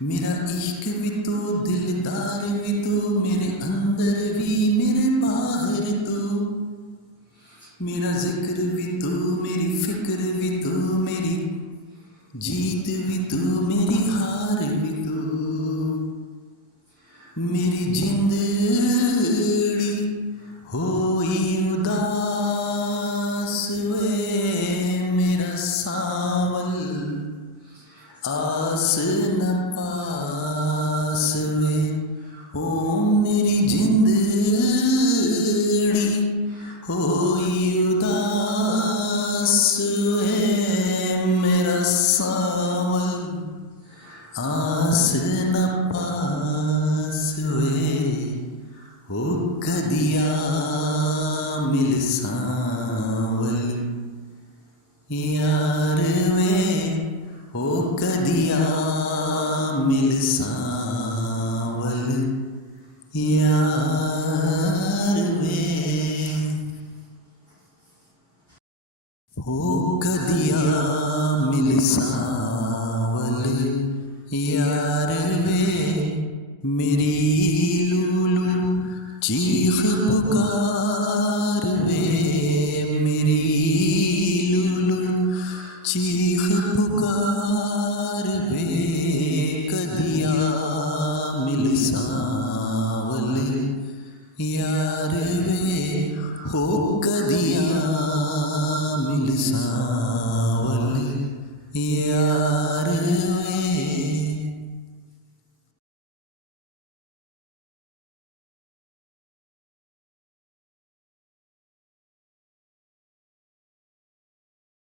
मेरा इश्क भी तो दिलदार भी तो, मेरे अंदर भी मेरे बाहर तो, मेरा जिक्र भी तो मेरी फिक्र भी तो, मेरी जीत भी तो मेरी हार भी तो, मेरी जिंदड़ी होई उदास वे, मेरा सावल आस न पास वे। ओ मेरी जिंदड़ी होई उदास वे, मेरा सावल आस न पास वे। ओ कदिया मिल सावल यार वे, ओ कदिया मिल सावल यार वे। ओ कदिया मिल सावल यार वे, मेरी लूलू चीख पुकार वे, मेरी लूलू चीख पुकार वे। कदिया मिल सावल यार वे, हो कदिया मिल सावल यार